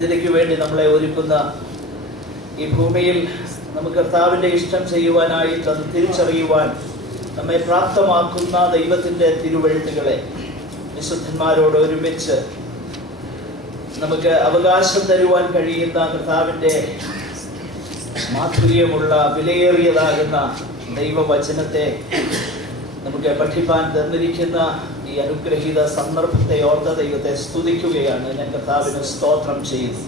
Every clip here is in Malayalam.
ഇതിലേക്ക് വേണ്ടി നമ്മളെ ഒരുക്കുന്ന ഈ ഭൂമിയിൽ നമുക്ക് കർത്താവിൻ്റെ ഇഷ്ടം ചെയ്യുവാനായിട്ട് അത് തിരിച്ചറിയുവാൻ നമ്മെ പ്രാപ്തമാക്കുന്ന ദൈവത്തിൻ്റെ തിരുവെഴുത്തുകളെ വിശുദ്ധന്മാരോട് ഒരുമിച്ച് നമുക്ക് അവകാശം തരുവാൻ കഴിയുന്ന കർത്താവിൻ്റെ മാധുര്യമുള്ള വിലയേറിയതാകുന്ന ദൈവവചനത്തെ നമുക്ക് പഠിപ്പാൻ തന്നിരിക്കുന്ന ഈ അനുഗ്രഹീത സന്ദർഭത്തെ ഓർത്ത ദൈവത്തെ സ്തുതിക്കുകയാണ് ഞാൻ കർത്താവിന് സ്തോത്രം ചെയ്യുന്നു.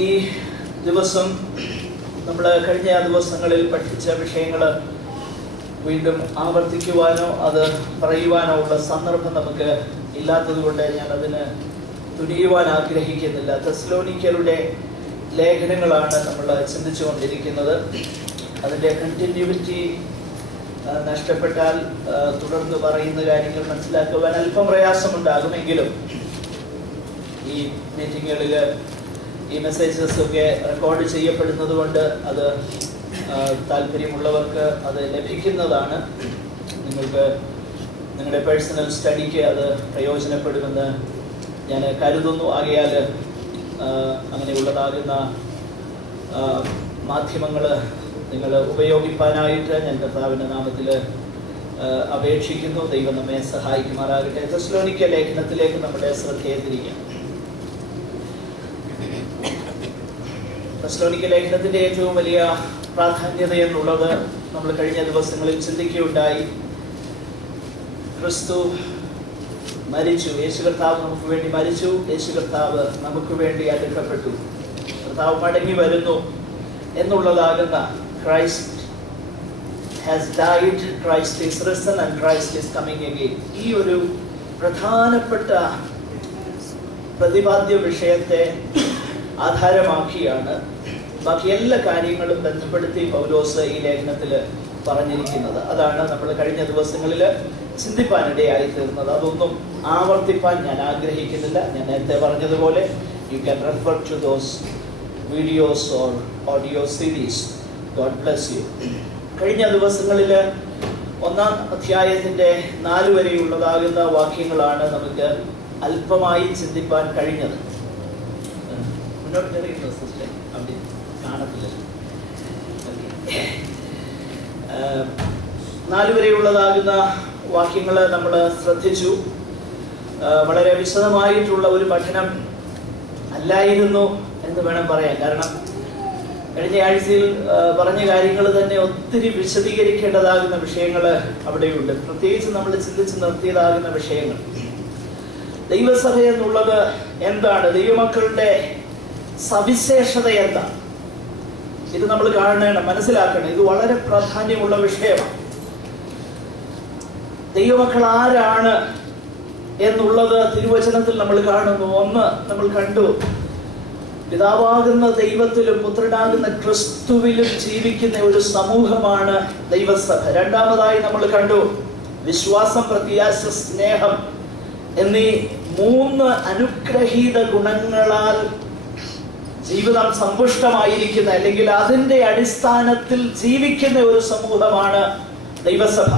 ഈ ദിവസം നമ്മൾ കഴിഞ്ഞ ദിവസങ്ങളിൽ പഠിച്ച വിഷയങ്ങൾ വീണ്ടും ആവർത്തിക്കുവാനോ അത് പറയുവാനോ ഉള്ള സന്ദർഭം നമുക്ക് ഇല്ലാത്തത് കൊണ്ട് ഞാൻ അതിന് തുനിയുവാൻ ആഗ്രഹിക്കുന്നില്ല. തെസ്സലോനിക്കരുടെ ലേഖനങ്ങളാണ് നമ്മൾ ചിന്തിച്ചുകൊണ്ടിരിക്കുന്നത്. അതിൻ്റെ കണ്ടിന്യൂവിറ്റി നഷ്ടപ്പെട്ടാൽ തുടർന്ന് പറയുന്ന കാര്യങ്ങൾ മനസ്സിലാക്കുവാൻ അല്പം പ്രയാസമുണ്ടാകുമെങ്കിലും ഈ മീറ്റിങ്ങുകളിൽ ഈ മെസ്സേജസ് ഒക്കെ റെക്കോർഡ് ചെയ്യപ്പെടുന്നത് കൊണ്ട് അത് താല്പര്യമുള്ളവർക്ക് അത് ലഭിക്കുന്നതാണ്. നിങ്ങൾക്ക് നിങ്ങളുടെ പേഴ്സണൽ സ്റ്റഡിക്ക് അത് പ്രയോജനപ്പെടുമെന്ന് ഞാൻ കരുതുന്നു. ആകയാൽ അങ്ങനെയുള്ളതാകുന്ന മാധ്യമങ്ങൾ നിങ്ങൾ ഉപയോഗിക്കാനായിട്ട് ഞാൻ കർത്താവിൻ്റെ നാമത്തിൽ അപേക്ഷിക്കുന്നു. ദൈവം നമ്മെ സഹായിക്കുമാറാകട്ടെ. തെസ്സലോനിക്ക ലേഖനത്തിലേക്ക് നമ്മുടെ ശ്രദ്ധയെ തിരിക്കാം. തെസ്സലോനിക്ക ലേഖനത്തിൻ്റെ ഏറ്റവും വലിയ പ്രാധാന്യത എന്നുള്ളത് നമ്മൾ കഴിഞ്ഞ ദിവസങ്ങളിൽ ചിന്തിക്കുകയുണ്ടായി. ക്രിസ്തു മരിച്ചു, യേശു കർത്താവ് നമുക്ക് വേണ്ടി മരിച്ചു, യേശു കർത്താവ് നമുക്ക് വേണ്ടി അടുക്കപ്പെട്ടു, കർത്താവ് മടങ്ങി വരുന്നു എന്നുള്ളതാകുന്ന Christ has died, Christ is risen and Christ is coming again. ഈ ഒരു പ്രധാനപ്പെട്ട പ്രതിപാദ്യ വിഷയത്തെ ആധാരമാക്കിയാണ് ബാക്കി എല്ലാ കാര്യങ്ങളും ബന്ധപ്പെടുത്തി പൗലോസ് ഈ ലേഖനത്തിൽ പറഞ്ഞിരിക്കുന്നത്. അതാണ് നമ്മൾ കഴിഞ്ഞ ദിവസങ്ങളിൽ ചിന്തിപ്പാനിടയായി തീർന്നത്. അതൊന്നും ആവർത്തിപ്പാൻ ഞാൻ ആഗ്രഹിക്കുന്നില്ല. ഞാൻ നേരത്തെ പറഞ്ഞതുപോലെ you can refer to those videos or audio series. God bless you. കഴിഞ്ഞ ദിവസങ്ങളിൽ 1-ാം അധ്യായത്തിൻ്റെ 4 വരെയുള്ളതാകുന്ന വാക്യങ്ങളാണ് നമുക്ക് അല്പമായി ചിന്തിപ്പാൻ കഴിഞ്ഞത്. മുന്നോട്ട് അവിടെ കാണത്തില്ല. 4 വരെയുള്ളതാകുന്ന വാക്യങ്ങൾ നമ്മൾ ശ്രദ്ധിച്ചു. വളരെ വിശദമായിട്ടുള്ള ഒരു പഠനം അല്ലായിരുന്നു എന്ന് വേണം പറയാൻ. കാരണം കഴിഞ്ഞ ആഴ്ചയിൽ പറഞ്ഞ കാര്യങ്ങൾ തന്നെ ഒത്തിരി വിശദീകരിക്കേണ്ടതാകുന്ന വിഷയങ്ങൾ അവിടെയുണ്ട്. പ്രത്യേകിച്ച് നമ്മൾ ചിന്തിച്ച് നിർത്തിയതാകുന്ന വിഷയങ്ങൾ. ദൈവസഭ എന്നുള്ളത് എന്താണ്? ദൈവമക്കളുടെ സവിശേഷത എന്താണ്? ഇത് നമ്മൾ കാണണം, മനസ്സിലാക്കണം. ഇത് വളരെ പ്രാധാന്യമുള്ള വിഷയമാണ്. ദൈവമക്കൾ ആരാണ് എന്നുള്ളത് തിരുവചനത്തിൽ നമ്മൾ കാണുന്നു. ഒന്ന് നമ്മൾ കണ്ടു, പിതാവാകുന്ന ദൈവത്തിലും പുത്രനാകുന്ന ക്രിസ്തുവിലും ജീവിക്കുന്ന ഒരു സമൂഹമാണ് ദൈവസഭ. രണ്ടാമതായി നമ്മൾ കണ്ടു, വിശ്വാസം, പ്രത്യാശ, സ്നേഹം എന്നീ 3 അനുഗ്രഹീത ഗുണങ്ങളാൽ ജീവിതം സമ്പുഷ്ടമായിരിക്കുന്ന അല്ലെങ്കിൽ അതിൻ്റെ അടിസ്ഥാനത്തിൽ ജീവിക്കുന്ന ഒരു സമൂഹമാണ് ദൈവസഭ.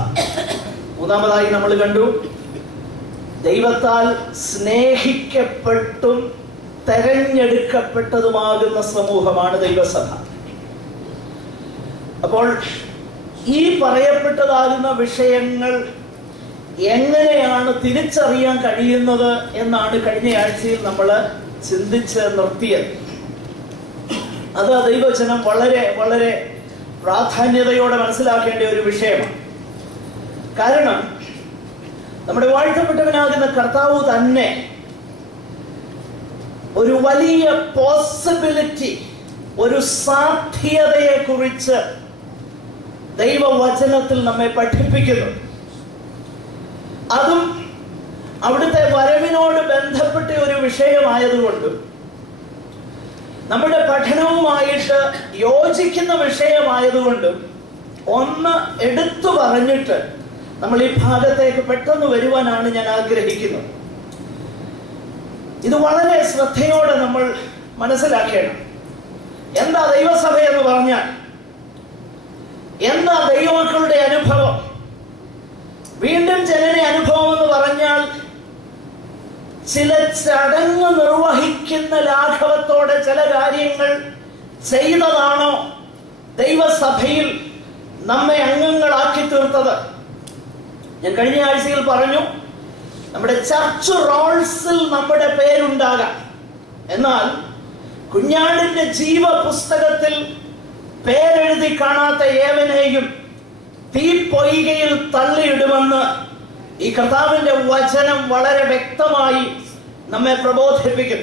മൂന്നാമതായി നമ്മൾ കണ്ടു, ദൈവത്താൽ സ്നേഹിക്കപ്പെട്ടും തെരഞ്ഞെടുക്കപ്പെട്ടതുമാകുന്ന സമൂഹമാണ് ദൈവസഭ. അപ്പോൾ ഈ പറയപ്പെട്ടതാകുന്ന വിഷയങ്ങൾ എങ്ങനെയാണ് തിരിച്ചറിയാൻ കഴിയുന്നത് എന്നാണ് കഴിഞ്ഞ ആഴ്ചയിൽ നമ്മൾ ചിന്തിച്ച് നിർത്തിയത്. അത് ദൈവവചനം വളരെ വളരെ പ്രാധാന്യതയോടെ മനസ്സിലാക്കേണ്ട ഒരു വിഷയമാണ്. കാരണം നമ്മുടെ വാഴ്ത്തപ്പെട്ടവനാകുന്ന കർത്താവ് തന്നെ ഒരു വലിയ പോസിബിലിറ്റി, ഒരു സാധ്യതയെ കുറിച്ച് ദൈവവചനത്തിൽ നമ്മെ പഠിപ്പിക്കുന്നു. അതും അവിടുത്തെ വരവിനോട് ബന്ധപ്പെട്ട ഒരു വിഷയമായതുകൊണ്ടും നമ്മുടെ പഠനവുമായിട്ട് യോജിക്കുന്ന വിഷയമായതുകൊണ്ടും ഒന്ന് എടുത്തു പറഞ്ഞിട്ട് നമ്മൾ ഈ ഭാഗത്തേക്ക് പെട്ടെന്ന് വരുവാനാണ് ഞാൻ ആഗ്രഹിക്കുന്നത്. ഇത് വളരെ ശ്രദ്ധയോടെ നമ്മൾ മനസ്സിലാക്കണം. എന്താ ദൈവസഭ എന്ന് പറഞ്ഞാൽ? എന്താ ദൈവമക്കളുടെ അനുഭവം? വീണ്ടും ജനന അനുഭവം എന്ന് പറഞ്ഞാൽ ചില ചടങ്ങ് നിർവഹിക്കുന്ന ലാഘവത്തോടെ ചില കാര്യങ്ങൾ ചെയ്തതാണോ ദൈവസഭയിൽ നമ്മെ അംഗങ്ങളാക്കി തീർത്തത്? ഞാൻ കഴിഞ്ഞ ആഴ്ചയിൽ പറഞ്ഞു, നമ്മുടെ ചർച്ച് റോൾസിൽ നമ്മുടെ പേരുണ്ടാകാം, എന്നാൽ കുഞ്ഞാടിന്റെ ജീവപുസ്തകത്തിൽ പേരെഴുതി കാണാത്ത ഏവനെയും തീപ്പൊയ്കയിൽ തള്ളിയിടുമെന്ന് ഈ കർത്താവിന്റെ വചനം വളരെ വ്യക്തമായി നമ്മെ പ്രബോധിപ്പിക്കും.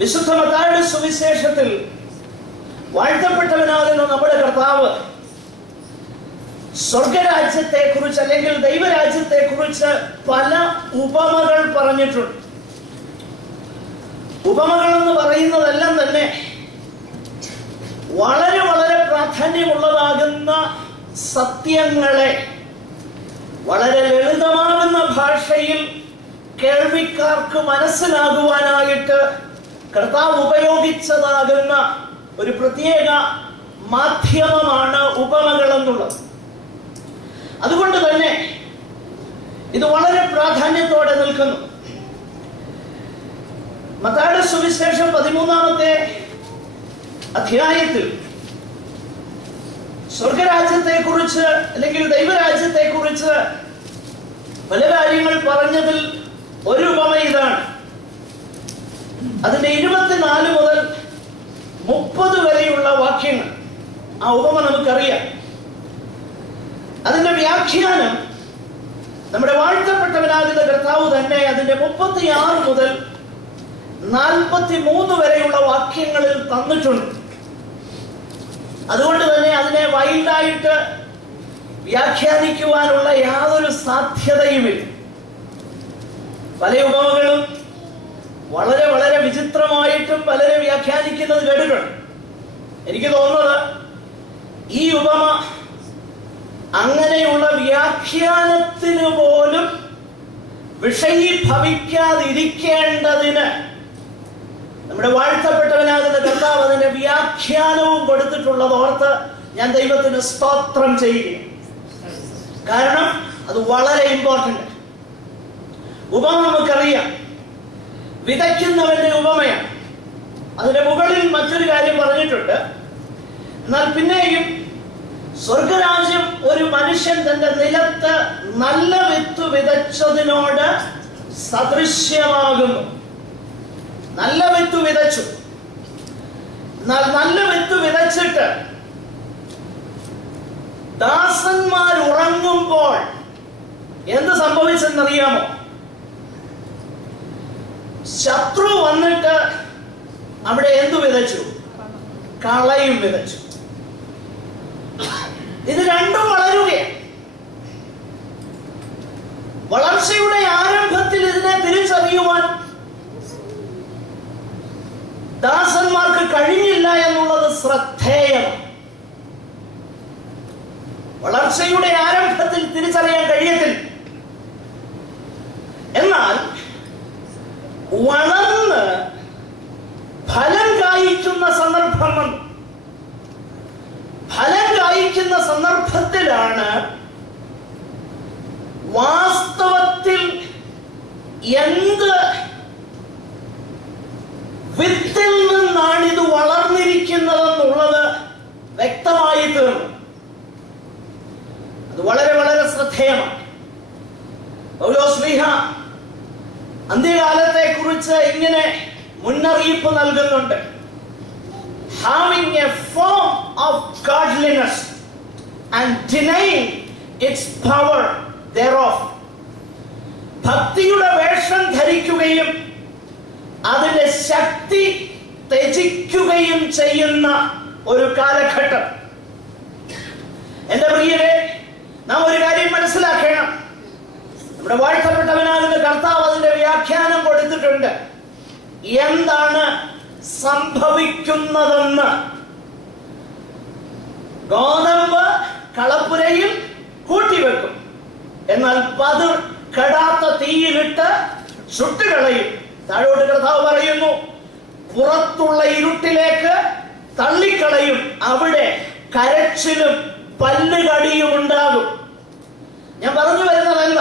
വിശുദ്ധ മത്തായിയുടെ സുവിശേഷത്തിൽ വാഴ്ത്തപ്പെട്ടവനാകുന്ന നമ്മുടെ കർത്താവ് സ്വർഗരാജ്യത്തെ കുറിച്ച് അല്ലെങ്കിൽ ദൈവരാജ്യത്തെ കുറിച്ച് പല ഉപമകൾ പറഞ്ഞിട്ടുണ്ട്. ഉപമകൾ എന്ന് പറയുന്നതെല്ലാം തന്നെ വളരെ വളരെ പ്രാധാന്യമുള്ളതാകുന്ന സത്യങ്ങളെ വളരെ ലളിതമാകുന്ന ഭാഷയിൽ കേൾവിക്കാർക്ക് മനസ്സിലാകുവാനായിട്ട് കർത്താവ് ഉപയോഗിച്ചതാകുന്ന ഒരു പ്രത്യേക മാധ്യമമാണ് ഉപമകൾ എന്നുള്ളത്. അതുകൊണ്ട് തന്നെ ഇത് വളരെ പ്രാധാന്യത്തോടെ നിൽക്കുന്നു. മത്തായിയുടെ സുവിശേഷം 13-ാമത്തെ അധ്യായത്തിൽ സ്വർഗരാജ്യത്തെ കുറിച്ച് അല്ലെങ്കിൽ ദൈവരാജ്യത്തെ കുറിച്ച് പല കാര്യങ്ങൾ പറഞ്ഞതിൽ ഒരു ഉപമ ഇതാണ്. അതിന്റെ 24 മുതൽ 30 വരെയുള്ള വാക്യങ്ങൾ, ആ ഉപമ നമുക്കറിയാം. അതിന്റെ വ്യാഖ്യാനം നമ്മുടെ വാഴ്ത്തപ്പെട്ടവനാകുന്ന കർത്താവ് തന്നെ അതിന്റെ 36 മുതൽ 43 വരെയുള്ള വാക്യങ്ങളിൽ തന്നിട്ടുണ്ട്. അതുകൊണ്ട് തന്നെ അതിനെ വൈൽഡായിട്ട് വ്യാഖ്യാനിക്കുവാനുള്ള യാതൊരു സാധ്യതയുമില്ല. പല ഉപമകളും വളരെ വളരെ വിചിത്രമായിട്ടും പലരെ വ്യാഖ്യാനിക്കുന്നത് കേട്ടിട്ടുണ്ട്. എനിക്ക് തോന്നുന്നത് ഈ ഉപമ അങ്ങനെയുള്ള വ്യാഖ്യാനത്തിന് പോലും വിഷയീഭവിക്കാതിരിക്കേണ്ടതിന് നമ്മുടെ വാഴ്ത്തപ്പെട്ടവനാകുന്ന കർത്താവ് അതിന്റെ വ്യാഖ്യാനവും കൊടുത്തിട്ടുള്ളത് ഓർത്ത് ഞാൻ ദൈവത്തിന് സ്തോത്രം ചെയ്യുകയാണ്. കാരണം അത് വളരെ ഇമ്പോർട്ടന്റ്. ഉപമ നമുക്കറിയാം, വിതയ്ക്കുന്നവന്റെ ഉപമയാണ്. അതിന്റെ മുകളിൽ മറ്റൊരു കാര്യം പറഞ്ഞിട്ടുണ്ട്. എന്നാൽ പിന്നെയും സ്വർഗരാജ്യം ഒരു മനുഷ്യൻ തന്റെ നിലത്ത് നല്ല വിത്ത് വിതച്ചതിനോട് സദൃശ്യമാകുന്നു. നല്ല വിത്ത് വിതച്ചു. എന്നാൽ നല്ല വിത്ത് വിതച്ചിട്ട് ദാസന്മാർ ഉറങ്ങുമ്പോൾ എന്ത് സംഭവിച്ചെന്നറിയാമോ? ശത്രു വന്നിട്ട് അവിടെ എന്തു വിതച്ചു? കളയും വിതച്ചു. ഇത് രണ്ടും വളരുകയാണ്. വളർച്ചയുടെ ആരംഭത്തിൽ ഇതിനെ തിരിച്ചറിയുവാൻ ദാസന്മാർക്ക് കഴിഞ്ഞില്ല എന്നുള്ളത് ശ്രദ്ധേയമാണ്. വളർച്ചയുടെ ആരംഭത്തിൽ തിരിച്ചറിയാൻ കഴിയത്തില്ല. എന്നാൽ വളർന്ന് ഫലം കായ്ക്കുന്ന സന്ദർഭം വന്നു. ഫലം കായ്ക്കുന്ന സന്ദർഭത്തിലാണ് വാസ്തവത്തിൽ എന്ത് വിത്തിൽ നിന്നാണ് ഇത് വളർന്നിരിക്കുന്നതെന്നുള്ളത് വ്യക്തമായി തീർന്നു. അത് വളരെ വളരെ ശ്രദ്ധേയമാണ്. പൗലോസ്ലീഹ അന്ത്യകാലത്തെ കുറിച്ച് ഇങ്ങനെ മുന്നറിയിപ്പ് നൽകുന്നുണ്ട്. Having a form of godliness and denying its power thereof. ഭക്തിയുടെ വേഷം ധരിക്കുകയും അതിന്റെ ശക്തി ത്യജിക്കുകയും ചെയ്യുന്ന ഒരു കാലഘട്ടം. എന്റെ പ്രിയരെ, നാം ഒരു കാര്യം മനസ്സിലാക്കണം. നമ്മുടെ വാഴ്ത്തപ്പെട്ടവനാകുന്ന കർത്താവ് അതിന്റെ വ്യാഖ്യാനം കൊടുത്തിട്ടുണ്ട്. എന്താണ് സംഭവിക്കുന്നതെന്ന്? ഗോതമ്പ് കളപ്പുരയിൽ കൂട്ടിവെക്കും, എന്നാൽ പതിർ കെടാത്ത തീയിലിട്ട് ചുട്ടുകളയും. താഴോട്ട് കർത്താവ് പറയുന്നു, പുറത്തുള്ള ഇരുട്ടിലേക്ക് തള്ളിക്കളയും, അവിടെ കരച്ചിലും പല്ലുകടിയും ഉണ്ടാകും. ഞാൻ പറഞ്ഞു വരുന്നതല്ല,